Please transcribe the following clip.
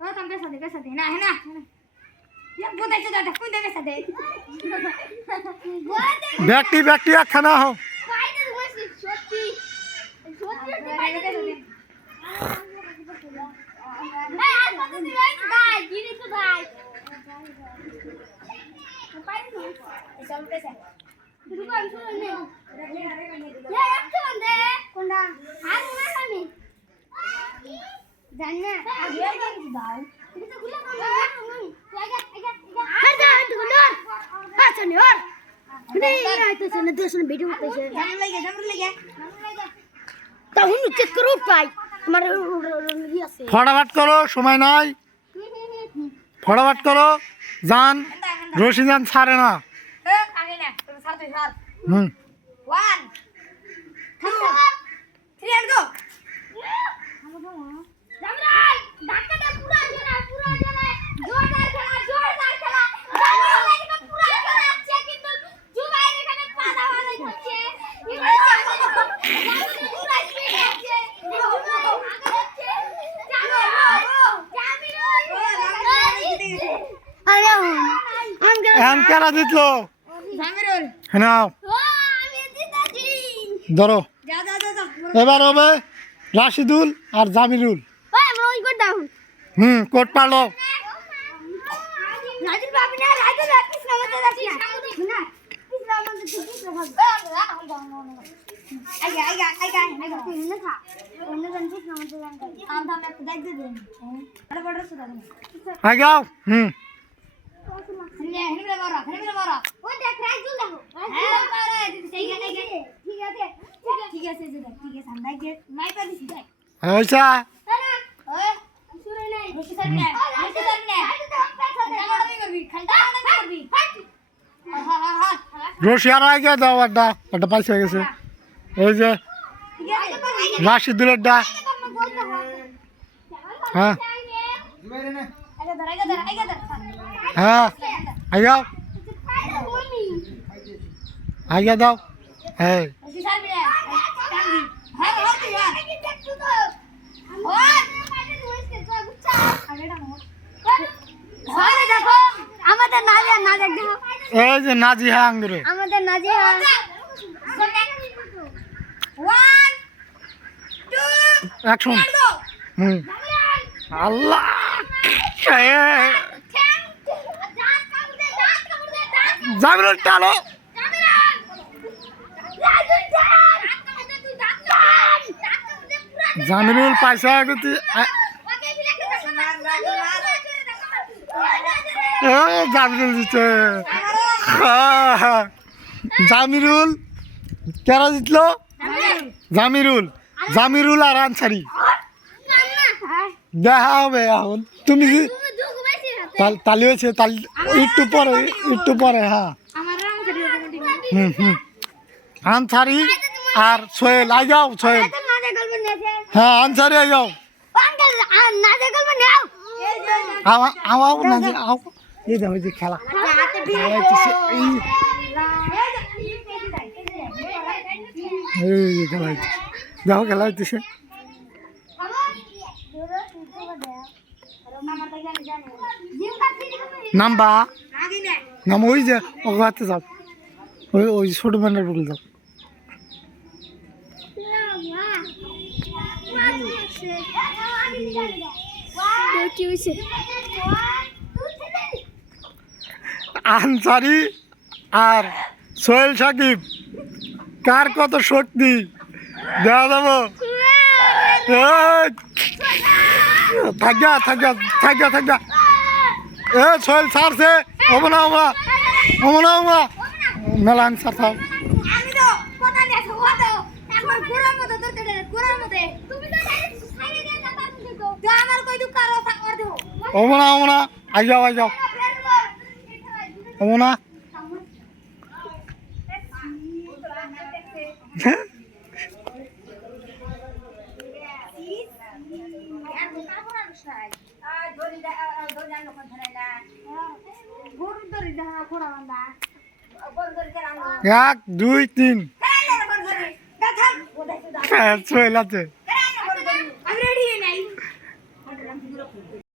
ओ तुम कैसा दे ना है ना ये बोलते चला दे कौन दे कैसा दे ব্যক্তি একখানা হও ফটাফট করো, সময় নাই, ফটাফট করো। যান রশি যান ছাড়ে না। হুম 1 2 3 and go জামরাল ধাক্কাটা পুরো জোরে জোরদার খেলা জামরাল এদিকে পুরো জোরে আছে কিন্তু জুবাইর এখানে পাদা বাজাই হচ্ছে পুরো স্পিড আছে আরে এখন কেরা জিতলো? জামিরুল হ্যাঁ আমি জিতেছি ধরো। যা এবার হবে রাশিদুল আর জামিরুল। ওই আমরা ওই কোড দাও কোট পালো। রাজুল বাবু না রাজুল অফিস নামাতে যাচ্ছি না অফিস নামাতে যাচ্ছি আইগা না খা অন্য জনকে নামাতে যান আম আমরা দেখ দে দেন আরে বড় সুদা আগাও। হেনে বারা ওই দেখ রাজুল দেখো হ্যাঁ পারে ঠিক আছে আমরা গে মাই পারি দেখ হইছা না ওই শুরু নাই বেশি সার না করবি রশি আর আগে দাও। একটা পাইছে হয়ে গেছে। ওই যে রাশিদুলের ডা। হ্যাঁ হ্যাঁ আগাও আগে দাও। হ্যাঁ আমাদের নাজিয়া না দেখ দেখো এই যে নাজিহা আঙ্গুরে আমাদের নাজিয়া 1 2 অ্যাকশন। আল্লাহ জামিরুল টানো। জামিরুল পাইসা গতি জামিরুল দিচ্ছে। জামিরুল কেরা জিতলো? জামিরুল আর আনসারি। দেখা হবে এখন। তুমি তালি হয়েছে একটু পরে হ্যাঁ আনসারি আর সোহেল আই যাও। সোহেল হ্যাঁ আনসারি আই যাও। আমাও না যে আও এই দেখো যে খেলা এই খেলা দেখো খেলা হইতেছে। নাম্বা নাম ওই যে ওগাতে যাও। ওই ছোট ম্যানের বলে যাও। আনসারি আর সোহেল সাকিব কার কত শক্তি দেখা যাবো। থাকা এ সোহেল ছাড়ছে। হবো না মেলা আনসার থাক। হবো না আই যাও হবো না। এক দুই তিন সোহেল আছে।